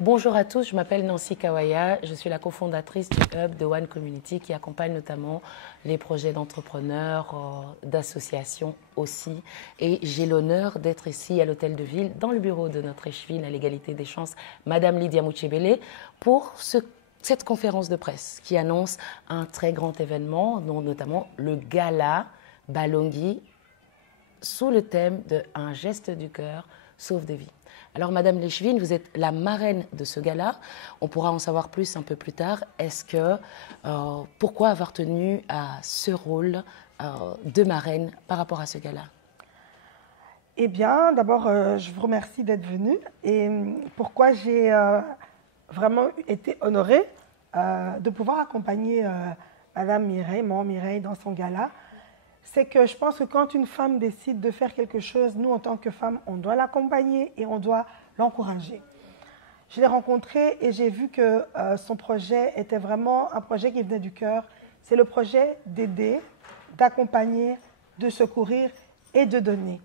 Bonjour à tous, je m'appelle Nancy Kawaya, je suis la cofondatrice du Hub de One Community qui accompagne notamment les projets d'entrepreneurs, d'associations aussi. Et j'ai l'honneur d'être ici à l'Hôtel de Ville, dans le bureau de notre échevine à l'égalité des chances, Madame Lydia Mouchébélé, pour cette conférence de presse qui annonce un très grand événement, dont notamment le gala Balongi, sous le thème de Un geste du cœur sauve des vies. Alors, Madame l'échevine, vous êtes la marraine de ce gala. On pourra en savoir plus un peu plus tard. Pourquoi avoir tenu à ce rôle de marraine par rapport à ce gala? Eh bien, d'abord, je vous remercie d'être venu. Et pourquoi j'ai vraiment été honorée de pouvoir accompagner Madame Mireille, maman Mireille, dans son gala. C'est que je pense que quand une femme décide de faire quelque chose, nous, en tant que femmes, on doit l'accompagner et on doit l'encourager. Je l'ai rencontrée et j'ai vu que son projet était vraiment un projet qui venait du cœur. C'est le projet d'aider, d'accompagner, de secourir et de donner.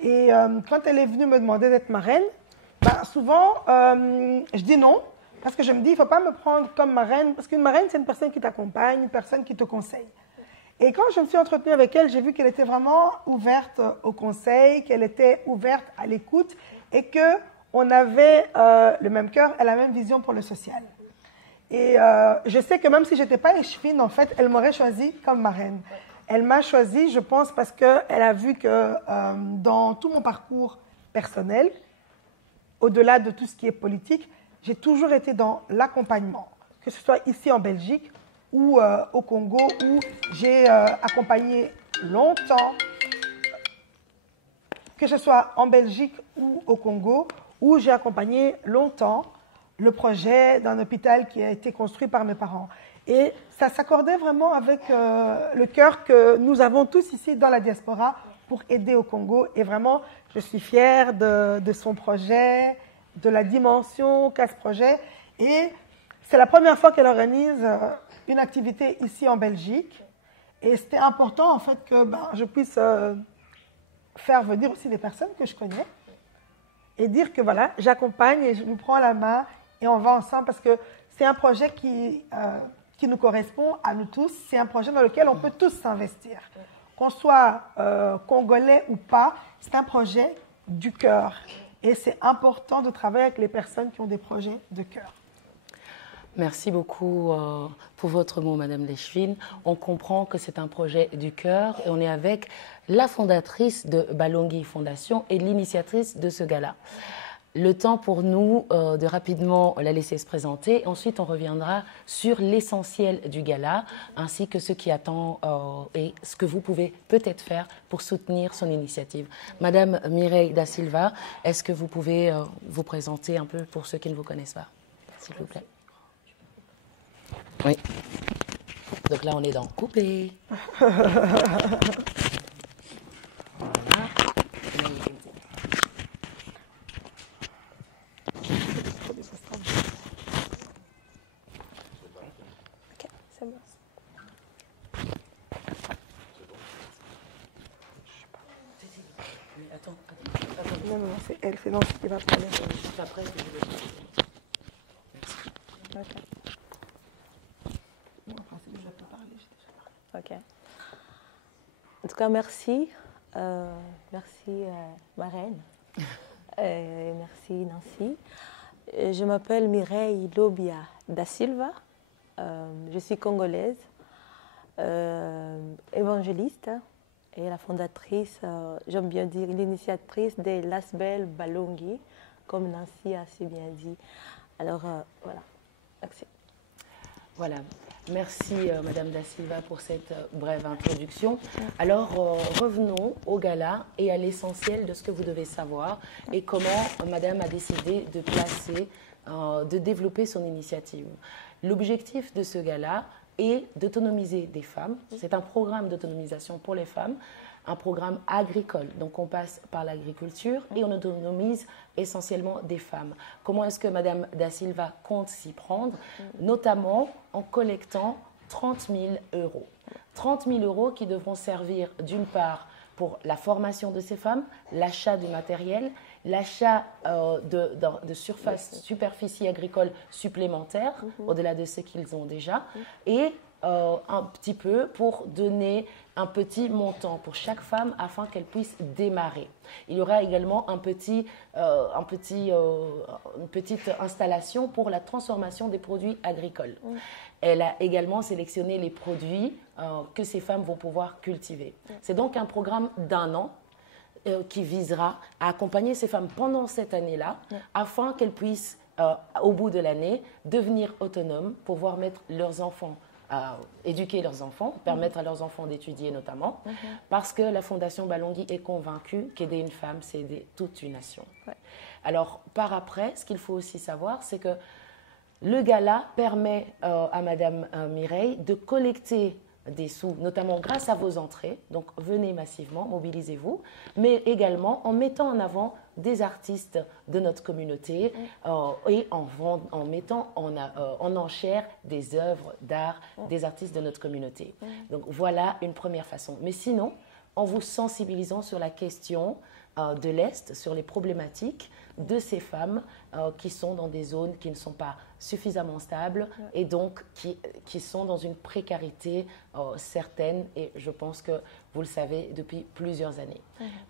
Et quand elle est venue me demander d'être marraine, souvent, je dis non, parce que je me dis, il ne faut pas me prendre comme marraine, parce qu'une marraine, c'est une personne qui t'accompagne, une personne qui te conseille. Et quand je me suis entretenue avec elle, j'ai vu qu'elle était vraiment ouverte au conseil, qu'elle était ouverte à l'écoute et qu'on avait le même cœur et la même vision pour le social. Et je sais que même si je n'étais pas échevine, en fait, elle m'aurait choisie comme marraine. Elle m'a choisie, je pense, parce qu'elle a vu que dans tout mon parcours personnel, au-delà de tout ce qui est politique, j'ai toujours été dans l'accompagnement, que ce soit ici en Belgique ou au Congo, où j'ai accompagné longtemps, que ce soit en Belgique ou au Congo, où j'ai accompagné longtemps le projet d'un hôpital qui a été construit par mes parents. Et ça s'accordait vraiment avec le cœur que nous avons tous ici dans la diaspora pour aider au Congo. Et vraiment, je suis fière de son projet, de la dimension qu'a ce projet. Et c'est la première fois qu'elle organise une activité ici en Belgique. Et c'était important, en fait, que je puisse faire venir aussi des personnes que je connais et dire que voilà, j'accompagne et je lui prends la main et on va ensemble parce que c'est un projet qui nous correspond à nous tous. C'est un projet dans lequel on peut tous s'investir. Qu'on soit congolais ou pas, c'est un projet du cœur. Et c'est important de travailler avec les personnes qui ont des projets de cœur. Merci beaucoup pour votre mot, Madame l'échevine. On comprend que c'est un projet du cœur et on est avec la fondatrice de Balongi Fondation et l'initiatrice de ce gala. Le temps pour nous de rapidement la laisser se présenter. Ensuite, on reviendra sur l'essentiel du gala ainsi que ce qui attend et ce que vous pouvez peut-être faire pour soutenir son initiative. Madame Mireille da Silva, est-ce que vous pouvez vous présenter un peu pour ceux qui ne vous connaissent pas, s'il vous plaît? Oui. Donc là, on est dans coupé. Voilà. Ok, c'est bon. Attends. Non, c'est elle, c'est Nancy qui va parler. Juste après, je vais... Okay. Ok. En tout cas, merci. Merci, marraine. Merci, Nancy. Je m'appelle Mireille Lobia da Silva. Je suis congolaise, évangéliste et la fondatrice, j'aime bien dire, l'initiatrice des Lasbel Balongi, comme Nancy a si bien dit. Alors, voilà. Merci. Voilà. Merci, Madame da Silva, pour cette brève introduction. Alors, revenons au gala et à l'essentiel de ce que vous devez savoir et comment Madame a décidé de placer, de développer son initiative. L'objectif de ce gala est d'autonomiser des femmes. C'est un programme d'autonomisation pour les femmes, un programme agricole. Donc, on passe par l'agriculture et on autonomise essentiellement des femmes. Comment est-ce que Madame da Silva compte s'y prendre? Notamment en collectant 30 000 euros. 30 000 euros qui devront servir d'une part pour la formation de ces femmes, l'achat du matériel l'achat de superficie agricole supplémentaire, au-delà de ce qu'ils ont déjà, et un petit peu pour donner un petit montant pour chaque femme afin qu'elle puisse démarrer. Il y aura également une petite installation pour la transformation des produits agricoles. Elle a également sélectionné les produits que ces femmes vont pouvoir cultiver. C'est donc un programme d'1 an qui visera à accompagner ces femmes pendant cette année-là afin qu'elles puissent, au bout de l'année, devenir autonomes, pouvoir mettre leurs enfants éduquer leurs enfants, permettre à leurs enfants d'étudier notamment, parce que la Fondation Balongui est convaincue qu'aider une femme, c'est aider toute une nation. Alors, par après, ce qu'il faut aussi savoir, c'est que le gala permet à Madame Mireille de collecter des sous, notamment grâce à vos entrées. Donc, venez massivement, mobilisez-vous, mais également en mettant en avant des artistes de notre communauté et en mettant en enchère des œuvres d'art des artistes de notre communauté. Donc, voilà une première façon. Mais sinon, en vous sensibilisant sur la question de l'Est, sur les problématiques de ces femmes qui sont dans des zones qui ne sont pas suffisamment stables et donc qui sont dans une précarité certaine, et je pense que vous le savez depuis plusieurs années.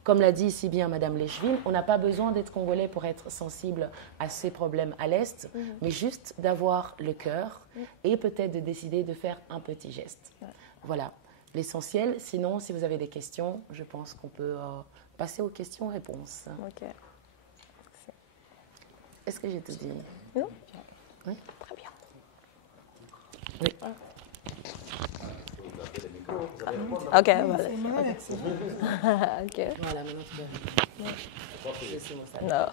Comme l'a dit si bien Madame Léchevin, on n'a pas besoin d'être congolais pour être sensible à ces problèmes à l'Est, mais juste d'avoir le cœur et peut-être de décider de faire un petit geste. Voilà l'essentiel. Sinon, si vous avez des questions, je pense qu'on peut passer aux questions-réponses. Ok. Est-ce que j'ai tout dit? Non. Oui. Très bien. Oui. Ok, voilà. Ok. Voilà, maintenant tu peux. Laissez-moi ça. Non.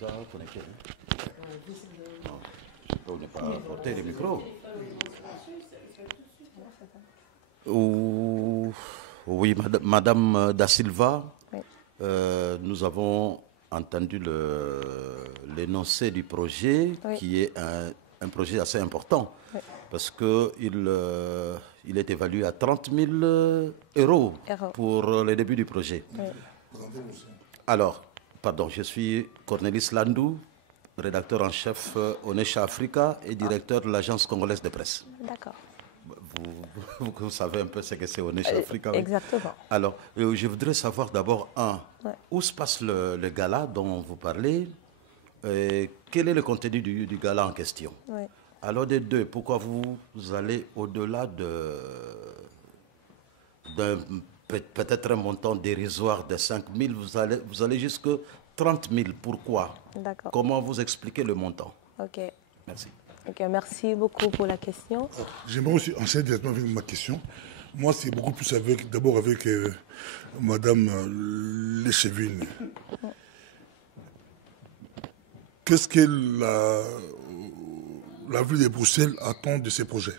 Ça va connecter. Non, je peux ne pas porter le micro. Oui, Madame Da Silva, Oui. Nous avons entendu l'énoncé du projet, Oui. qui est un projet assez important, Oui. parce qu'il il est évalué à 30 000 euros pour le début du projet. Oui. Alors, pardon, je suis Cornelis Landou, rédacteur en chef Onesha Africa et directeur de l'agence congolaise de presse. D'accord. Vous savez un peu ce que c'est Onesha Africa. Oui. Exactement. Alors, je voudrais savoir d'abord, où se passe le gala dont vous parlez, quel est le contenu du gala en question. Oui. Alors, des deux, pourquoi vous allez au-delà d'un peut-être un montant dérisoire de 5 000, vous allez jusqu'à 30 000. Pourquoi? D'accord. Comment vous expliquez le montant? Ok. Merci. Ok, merci beaucoup pour la question. J'aimerais aussi enchaîner directement avec ma question. Moi, c'est beaucoup plus d'abord avec Madame Léchevin. Qu'est-ce que la ville de Bruxelles attend de ces projets?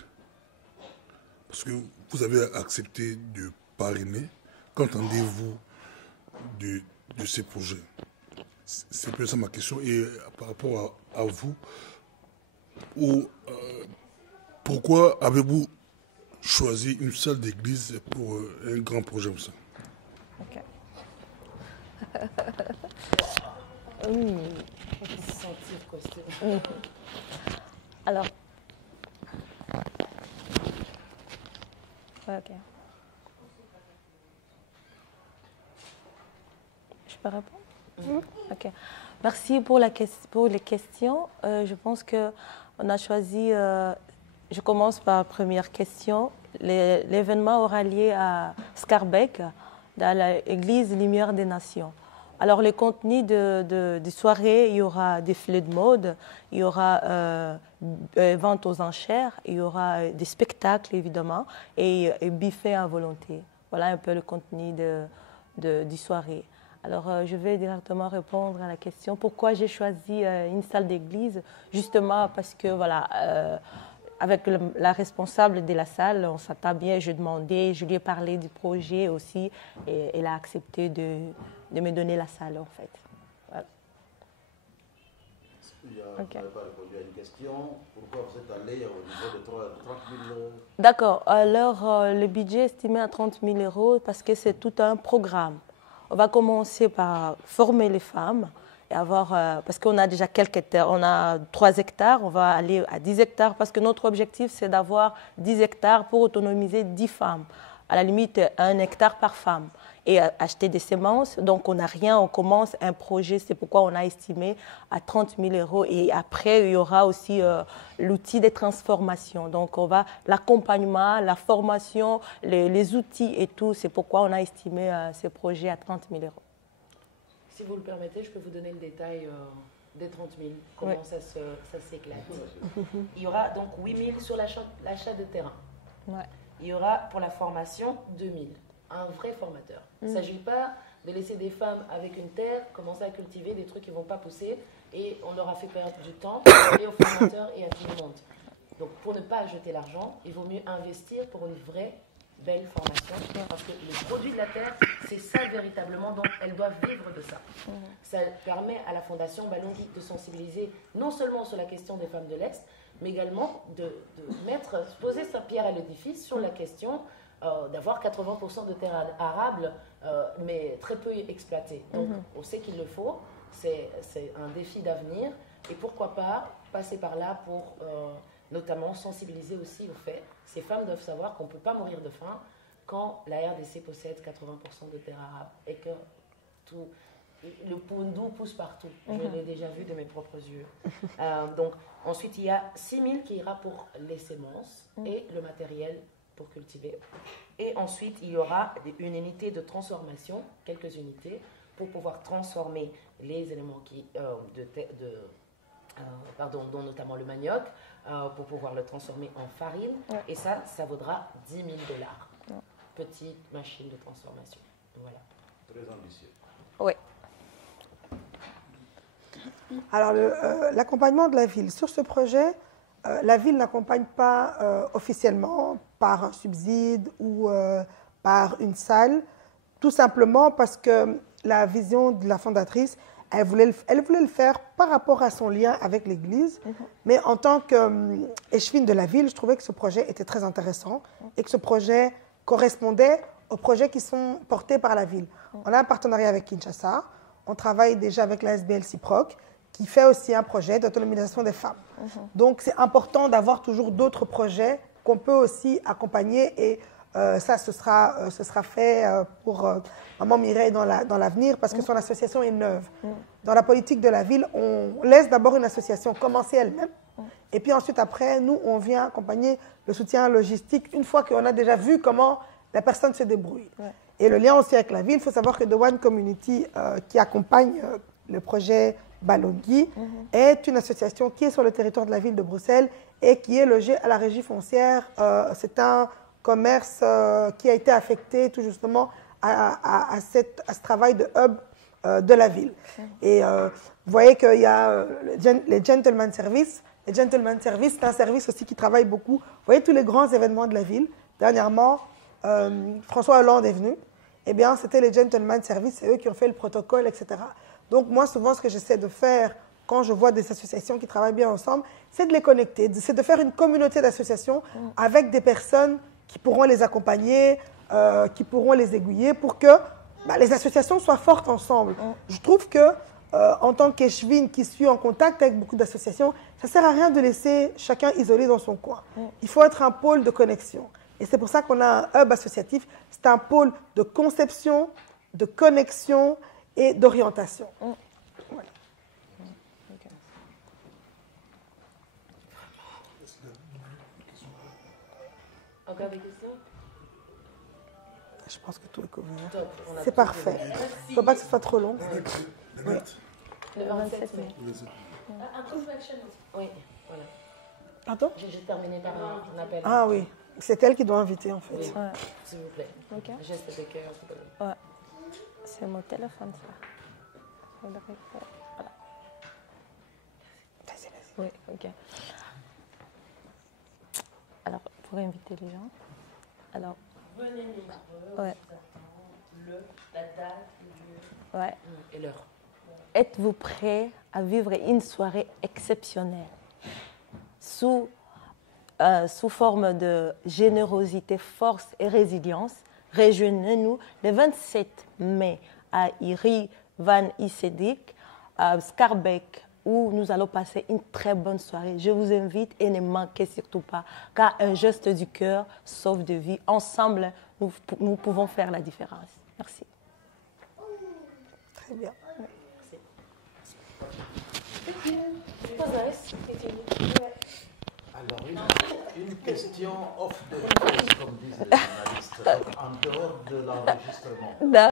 Parce que vous avez accepté de parrainer. Qu'entendez-vous de ces projets? C'est peut-être ça ma question. Et par rapport à vous, pourquoi avez-vous choisi une salle d'église pour un grand projet comme ça? Ok. Alors. Ouais, ok. Je peux répondre? Ok. Merci pour les questions. Je pense qu'on a choisi. Je commence par la première question. L'événement aura lieu à Scarbeck, dans l'église Lumière des Nations. Alors, le contenu de soirée, il y aura des défilés de mode, il y aura vente aux enchères, il y aura des spectacles, évidemment, et buffet à volonté. Voilà un peu le contenu du soirée. Alors, je vais directement répondre à la question. Pourquoi j'ai choisi une salle d'église? Justement parce que, voilà, avec la responsable de la salle, on s'entend bien, je demandais, je lui ai parlé du projet aussi, et elle a accepté de me donner la salle, en fait. Voilà. Ok. n'avez pas répondu à une question. Pourquoi vous êtes allé au niveau de 30 000 D'accord. Alors, le budget estimé à 30 000 euros parce que c'est tout un programme. On va commencer par former les femmes et avoir, parce qu'on a déjà quelques hectares, on a 3 hectares, on va aller à 10 hectares parce que notre objectif c'est d'avoir 10 hectares pour autonomiser 10 femmes. À la limite, 1 hectare par femme. Et acheter des semences, donc on n'a rien, on commence un projet, c'est pourquoi on a estimé à 30 000 euros. Et après, il y aura aussi l'outil de transformation. Donc on va, l'accompagnement, la formation, les outils et tout, c'est pourquoi on a estimé ce projet à 30 000 euros. Si vous le permettez, je peux vous donner le détail des 30 000, comment Oui. ça s'éclate. Il y aura donc 8 000 sur l'achat de terrain. Ouais. Il y aura pour la formation 2 000. Un vrai formateur. Il ne s'agit pas de laisser des femmes avec une terre commencer à cultiver des trucs qui ne vont pas pousser et on leur a fait perdre du temps et aux formateurs et à tout le monde. Donc pour ne pas jeter l'argent, il vaut mieux investir pour une vraie belle formation parce que le produit de la terre, c'est ça véritablement, donc elles doivent vivre de ça. Ça permet à la Fondation Balongui de sensibiliser non seulement sur la question des femmes de l'Est, mais également de poser sa pierre à l'édifice sur la question d'avoir 80% de terres arables, mais très peu exploitées. Donc, on sait qu'il le faut, c'est un défi d'avenir, et pourquoi pas passer par là pour notamment sensibiliser aussi au fait, ces femmes doivent savoir qu'on ne peut pas mourir de faim quand la RDC possède 80% de terres arables, et que le pondou pousse partout. Je l'ai déjà vu de mes propres yeux. Donc, ensuite, il y a 6 000 qui ira pour les semences et le matériel pour cultiver. Et ensuite, il y aura une unité de transformation, quelques unités, pour pouvoir transformer les éléments dont notamment le manioc, pour pouvoir le transformer en farine. Ouais. Et ça vaudra 10 000 $. Ouais. Petite machine de transformation. Voilà. Très ambitieux. Oui. Alors, l'accompagnement de la ville. Sur ce projet, la ville n'accompagne pas officiellement par un subside ou par une salle, tout simplement parce que la vision de la fondatrice, elle voulait le faire par rapport à son lien avec l'Église, mais en tant qu'échevine de la ville, je trouvais que ce projet était très intéressant et que ce projet correspondait aux projets qui sont portés par la ville. On a un partenariat avec Kinshasa, on travaille déjà avec la SBL Ciproc, qui fait aussi un projet d'autonomisation des femmes. Donc, c'est important d'avoir toujours d'autres projets qu'on peut aussi accompagner et ça, ce sera fait pour Maman Mireille dans l'avenir parce que son association est neuve. Dans la politique de la ville, on laisse d'abord une association commencer elle-même et puis ensuite, après, nous, on vient accompagner le soutien logistique une fois qu'on a déjà vu comment la personne se débrouille. Et le lien aussi avec la ville, il faut savoir que The One Community, qui accompagne le projet Balongui, est une association qui est sur le territoire de la ville de Bruxelles et qui est logée à la régie foncière. C'est un commerce qui a été affecté tout justement à ce travail de hub de la ville. Et vous voyez qu'il y a les Gentleman Service. Les Gentleman Service, c'est un service aussi qui travaille beaucoup. Vous voyez tous les grands événements de la ville. Dernièrement, François Hollande est venu. Eh bien, c'était les Gentleman Service, c'est eux qui ont fait le protocole, etc. Donc, moi, souvent, ce que j'essaie de faire quand je vois des associations qui travaillent bien ensemble, c'est de les connecter, c'est de faire une communauté d'associations avec des personnes qui pourront les accompagner, qui pourront les aiguiller pour que les associations soient fortes ensemble. Je trouve que, en tant qu'échevine qui suis en contact avec beaucoup d'associations, ça ne sert à rien de laisser chacun isolé dans son coin. Il faut être un pôle de connexion. Et c'est pour ça qu'on a un hub associatif. C'est un pôle de conception, de connexion et d'orientation. Voilà. Encore des questions? Je pense que tout est couvert. C'est parfait. Il ne faut pas que ce soit trop long. Oui. Le 27 mai. Un call to action aussi. Oui, voilà. Pardon? J'ai juste terminé par un appel. Ah oui, c'est elle qui doit inviter en fait. Oui, s'il vous plaît. Ok. Geste de cœur. Ouais. C'est mon téléphone, ça. Voilà. Vas-y. Oui, ok. Alors, pour inviter les gens. Alors. Venez nombreux, Ouais. la date, Ouais. et l'heure. êtes-vous prêt à vivre une soirée exceptionnelle sous forme de générosité, force et résilience? Rejoignez-nous le 27 mai à Iri Van Isedik, à Schaerbeek, où nous allons passer une très bonne soirée. Je vous invite et ne manquez surtout pas, car un geste du cœur sauve de vie. Ensemble, nous pouvons faire la différence. Merci. Très bien. Alors, une question off the record, comme disent les journalistes, en dehors de l'enregistrement.